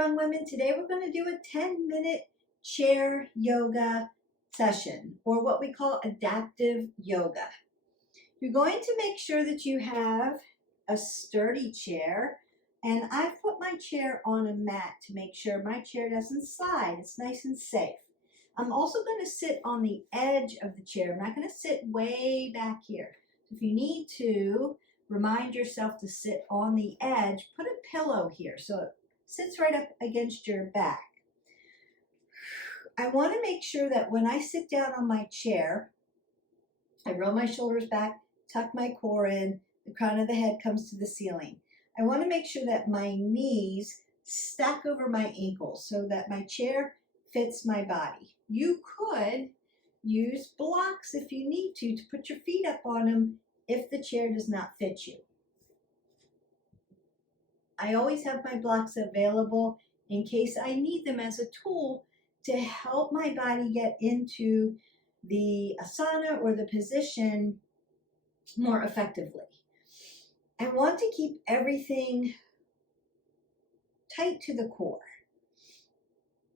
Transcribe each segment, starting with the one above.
Strong Women. Today we're going to do a 10-minute chair yoga session, or what we call adaptive yoga. You're going to make sure that you have a sturdy chair, and I've put my chair on a mat to make sure my chair doesn't slide. It's nice and safe. I'm also going to sit on the edge of the chair. I'm not going to sit way back here. If you need to remind yourself to sit on the edge, put a pillow here so it sits right up against your back. I want to make sure that when I sit down on my chair, I roll my shoulders back, tuck my core in, the crown of the head comes to the ceiling. I want to make sure that my knees stack over my ankles so that my chair fits my body. You could use blocks if you need to put your feet up on them if the chair does not fit you. I always have my blocks available in case I need them as a tool to help my body get into the asana or the position more effectively. I want to keep everything tight to the core.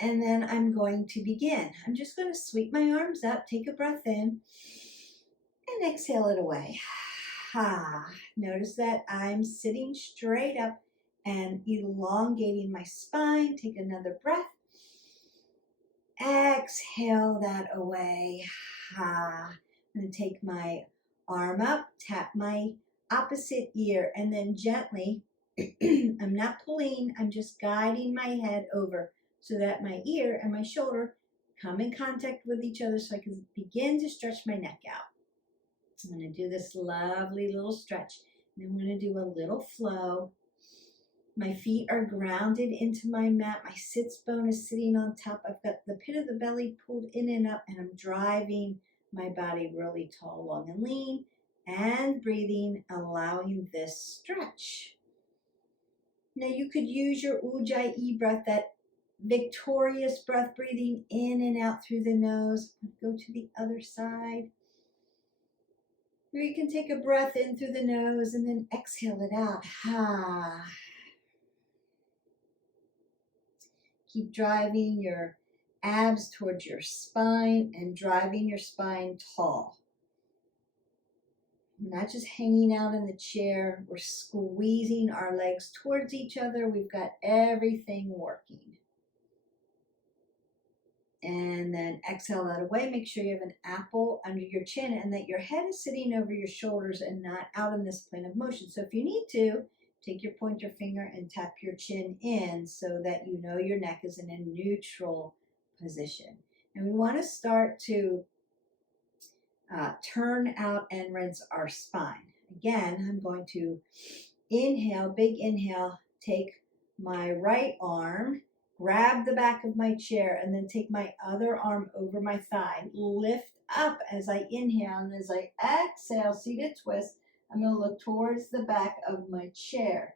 And then I'm going to begin. I'm just going to sweep my arms up, take a breath in, and exhale it away. Notice that I'm sitting straight up and elongating my spine. Take another breath. Exhale that away. I'm going to take my arm up, tap my opposite ear, and then gently, I'm not pulling, I'm just guiding my head over so that my ear and my shoulder come in contact with each other so I can begin to stretch my neck out. I'm going to do this lovely little stretch. And I'm going to do a little flow. My feet are grounded into my mat. My sits bone is sitting on top. I've got the pit of the belly pulled in and up, and I'm driving my body really tall, long, and lean, and breathing, allowing this stretch. Now you could use your Ujjayi breath, that victorious breath, breathing in and out through the nose. Go to the other side. Or you can take a breath in through the nose and then exhale it out. Keep driving your abs towards your spine and driving your spine tall. We're not just hanging out in the chair. We're squeezing our legs towards each other. We've got everything working. And then exhale that away. Make sure you have an apple under your chin and that your head is sitting over your shoulders and not out in this plane of motion. So if you need to, take your pointer finger and tap your chin in so that you know your neck is in a neutral position. And we want to start to turn out and rinse our spine. Again, I'm going to inhale, big inhale, take my right arm, grab the back of my chair, and then take my other arm over my thigh. Lift up as I inhale, and as I exhale, seated twist, I'm going to look towards the back of my chair.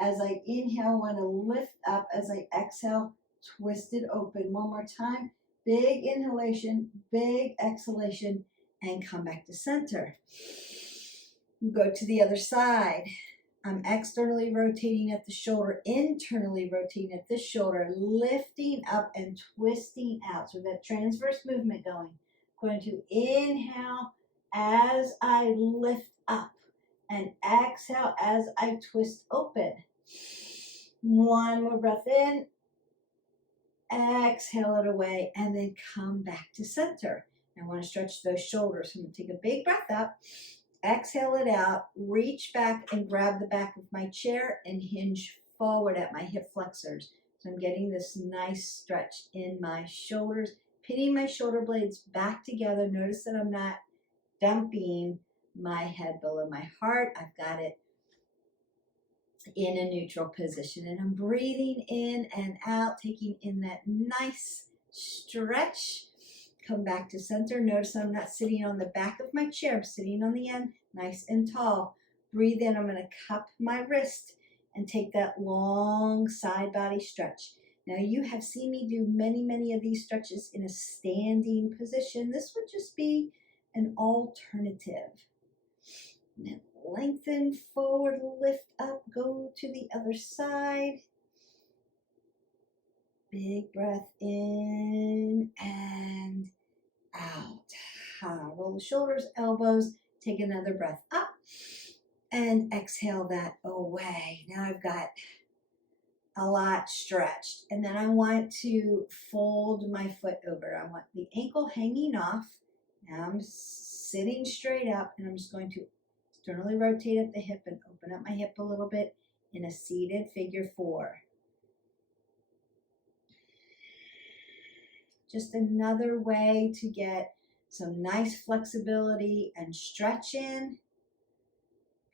As I inhale, I want to lift up. As I exhale, twist it open. One more time. Big inhalation, big exhalation, and come back to center. Go to the other side. I'm externally rotating at the shoulder, internally rotating at the shoulder, lifting up and twisting out. So that transverse movement going. I'm going to inhale as I lift up and exhale as I twist open. One more breath in, exhale it away, and then come back to center. I want to stretch those shoulders. I'm going to take a big breath up. Exhale it out, reach back and grab the back of my chair and hinge forward at my hip flexors. So I'm getting this nice stretch in my shoulders, pinning my shoulder blades back together. Notice that I'm not dumping my head below my heart. I've got it in a neutral position. And I'm breathing in and out, taking in that nice stretch. Come back to center. Notice I'm not sitting on the back of my chair. I'm sitting on the end, nice and tall. Breathe in. I'm going to cup my wrist and take that long side body stretch. Now you have seen me do many of these stretches in a standing position. This would just be an alternative. Now lengthen forward, lift up, go to the other side. Big breath in and out. Roll the shoulders, elbows. Take another breath up and exhale that away. Now I've got a lot stretched. And then I want to fold my foot over. I want the ankle hanging off. Now I'm sitting straight up, and I'm just going to externally rotate at the hip and open up my hip a little bit in a seated figure 4. Just another way to get some nice flexibility and stretch in.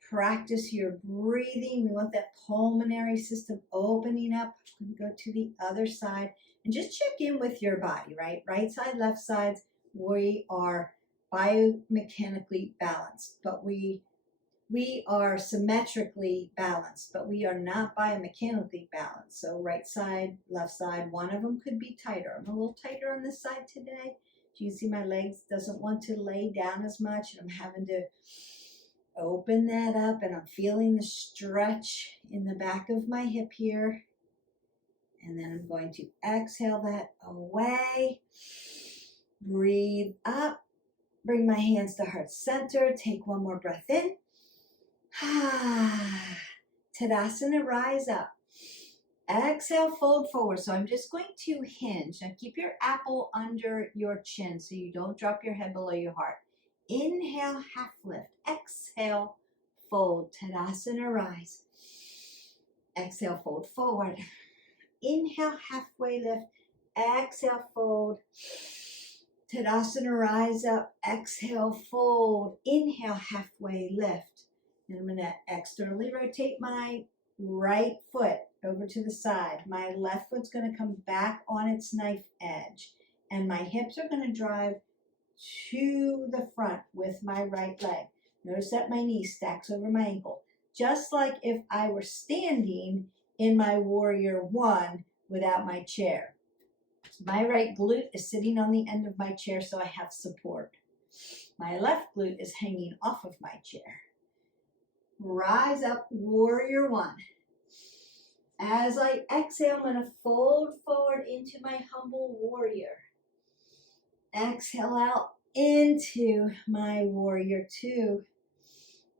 Practice your breathing. We want that pulmonary system opening up. I'm going to go to the other side and just check in with your body, right? Right side, left sides, we are biomechanically balanced, but we are symmetrically balanced, but we are not biomechanically balanced. So right side, left side, one of them could be tighter. I'm a little tighter on this side today. You can see my legs doesn't want to lay down as much, and I'm having to open that up, and I'm feeling the stretch in the back of my hip here. And then I'm going to exhale that away. Breathe up. Bring my hands to heart center. Take one more breath in. Tadasana, rise up. Exhale, fold forward. So I'm just going to hinge. Now keep your apple under your chin so you don't drop your head below your heart. Inhale, half lift. Exhale, fold. Tadasana, rise. Exhale, fold forward. Inhale, halfway lift. Exhale, fold. Tadasana, rise up. Exhale, fold. Inhale, halfway lift. And I'm going to externally rotate my right foot over to the side. My left foot's going to come back on its knife edge. And my hips are going to drive to the front with my right leg. Notice that my knee stacks over my ankle, just like if I were standing in my warrior 1 without my chair. My right glute is sitting on the end of my chair, so I have support. My left glute is hanging off of my chair. Rise up, warrior 1. As I exhale, I'm going to fold forward into my humble warrior. Exhale out into my warrior 2.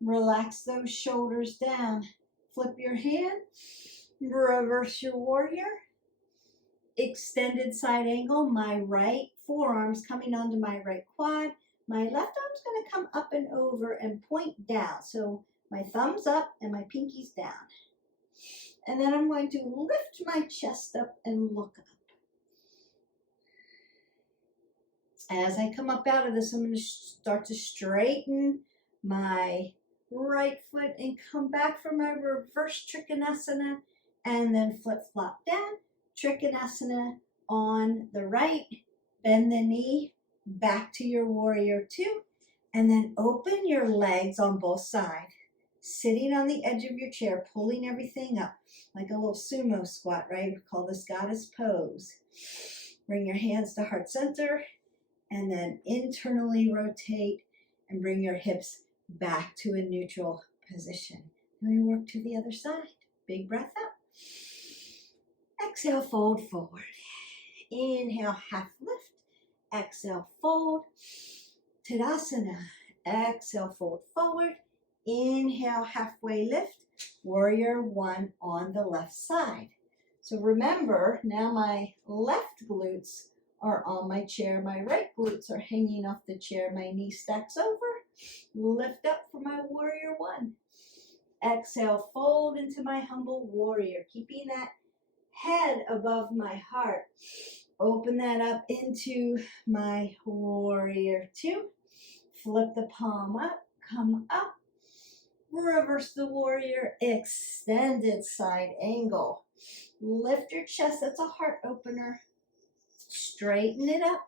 Relax those shoulders down. Flip your hand. Reverse your warrior. Extended side angle. My right forearm's coming onto my right quad. My left arm's going to come up and over and point down. So my thumb's up and my pinky's down. And then I'm going to lift my chest up and look up. As I come up out of this, I'm going to start to straighten my right foot and come back for my reverse Trikonasana, and then flip-flop down. Trikonasana on the right, bend the knee, back to your warrior 2, and then open your legs on both sides. Sitting on the edge of your chair, pulling everything up like a little sumo squat, right? We call this goddess pose. Bring your hands to heart center, and then internally rotate and bring your hips back to a neutral position. Then we work to the other side. Big breath up. Exhale, fold forward. Inhale, half lift. Exhale, fold. Tadasana. Exhale, fold forward. Inhale, halfway lift. Warrior 1 on the left side. So remember, now my left glutes are on my chair. My right glutes are hanging off the chair. My knee stacks over. Lift up for my warrior 1. Exhale, fold into my humble warrior. Keeping that head above my heart. Open that up into my warrior 2. Flip the palm up. Come up. Reverse the warrior. Extended side angle. Lift your chest. That's a heart opener. Straighten it up.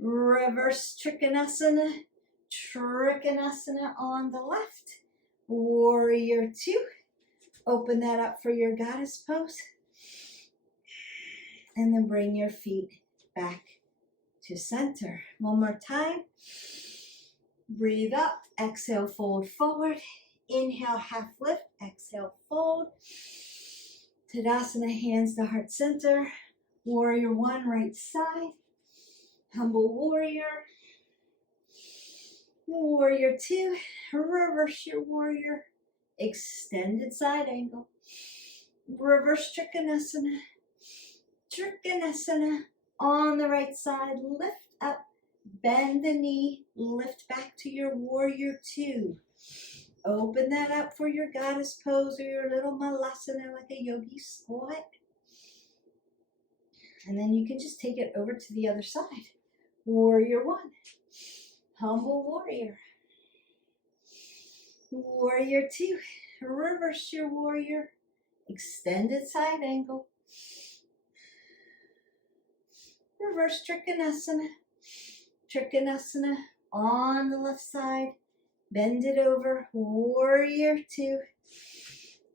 Reverse Trikonasana. Trikonasana on the left. Warrior 2. Open that up for your goddess pose. And then bring your feet back to center. One more time. Breathe up. Exhale, fold forward. Inhale, half lift. Exhale, fold. Tadasana, hands to heart center. Warrior one, right side. Humble warrior. Warrior two, reverse your warrior. Extended side angle. Reverse Trikonasana. Trikonasana. On the right side, lift up, bend the knee, lift back to your warrior two. Open that up for your goddess pose or your little malasana like a yogi squat. And then you can just take it over to the other side. Warrior one. Humble warrior. Warrior two. Reverse your warrior. Extended side angle. Reverse Trikonasana. Trikonasana on the left side. Bend it over. Warrior two.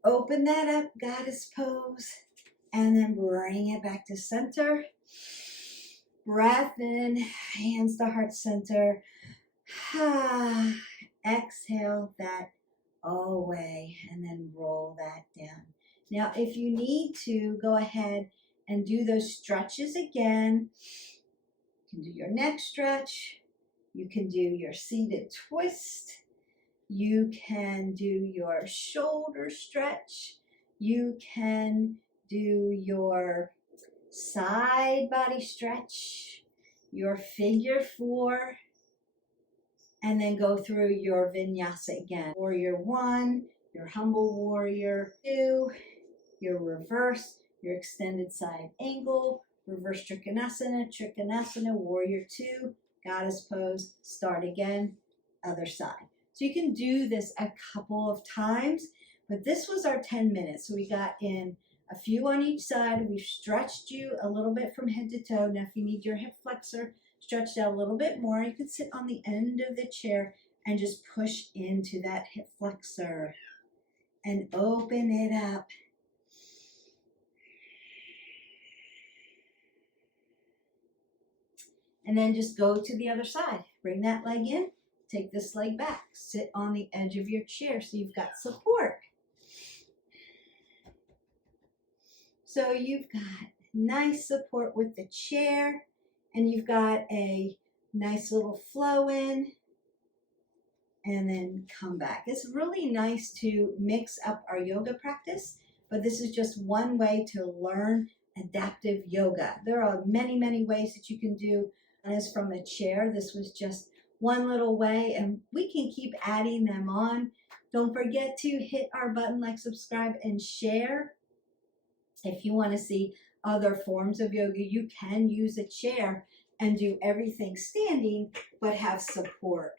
Open that up. Goddess pose. And then bring it back to center. Breath in. Hands to heart center. Exhale that away. And then roll that down. Now, if you need to, go ahead and do those stretches again. You can do your neck stretch. You can do your seated twist. You can do your shoulder stretch. You can do your side body stretch, your figure four, and then go through your vinyasa again. Warrior one, your humble warrior two, your reverse, your extended side angle, reverse Trikonasana, Trikonasana, warrior two, goddess pose, start again, other side. So you can do this a couple of times, but this was our 10 minutes. So we got in a few on each side. We've stretched you a little bit from head to toe. Now if you need your hip flexor stretched out a little bit more, you can sit on the end of the chair and just push into that hip flexor and open it up. And then just go to the other side. Bring that leg in, take this leg back. Sit on the edge of your chair so you've got support. So you've got nice support with the chair, and you've got a nice little flow in, and then come back. It's really nice to mix up our yoga practice, but this is just one way to learn adaptive yoga. There are many, many ways that you can do. One is from a chair. This was just one little way, and we can keep adding them on. Don't forget to hit our button, like, subscribe, and share. If you want to see other forms of yoga, you can use a chair and do everything standing, but have support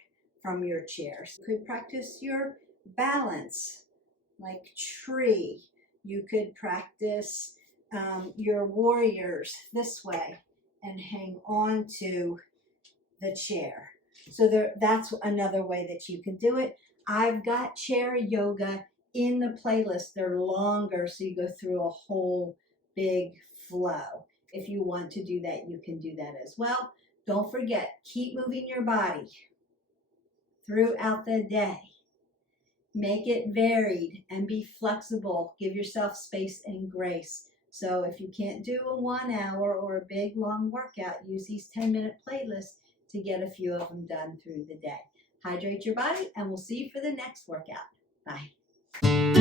from your chair. You could practice your balance, like tree. You could practice your warriors this way and hang on to the chair. So that's another way that you can do it. I've got chair yoga in the playlist. They're longer, so you go through a whole big flow. If you want to do that, you can do that as well. Don't forget, keep moving your body throughout the day. Make it varied and be flexible. Give yourself space and grace. So if you can't do a 1 hour or a big long workout, use these 10-minute playlists to get a few of them done through the day. Hydrate your body, and we'll see you for the next workout. Bye.